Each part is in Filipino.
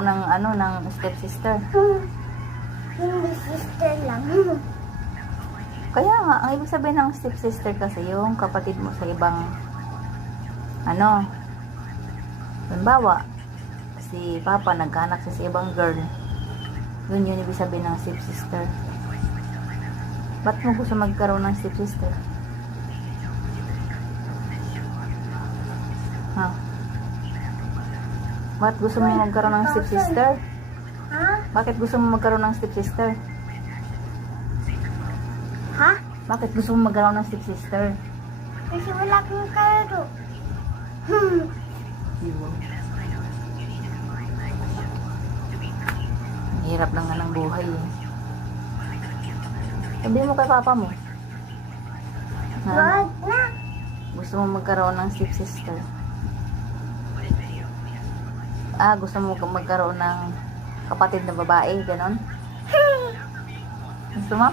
ng ano, ng stepsister. Hindi sister lang. Kaya nga, ang ibig sabihin ng stepsister kasi yung kapatid mo sa ibang ano, halimbawa, si Papa nagkaanak siya sa ibang girl. Yun yung ibig sabihin ng stepsister. Ba't mo gusto magkaroon ng stepsister? Ha? Ba't gusto mo magkaroon ng stepsister? Ha? Bakit gusto mo magkaroon ng stepsister? Ha? Bakit gusto mo magkaroon ng stepsister? Kasi wala kang karo. Diba? Ang hirap lang nga ng buhay eh. Sabihin mo kay Papa mo. Na, Wag na. gusto mo magkaroon ng stepsister. Gusto mo magkaroon ng kapatid na babae, ganon? Gusto mo?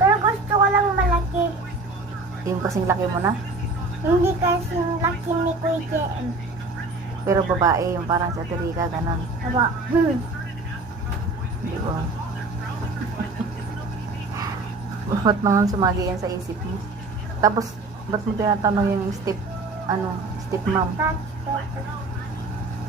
Pero gusto ko lang malaki. Yung kasing laki mo na. Hindi kasi laki ni Kuya JM. Pero babae, yung parang sa Terika, ganon. Aba. Di ba? Ba't naman sumagi yan sa isip mo? Tapos, ba't mo tinatanong yung step mom? That's better.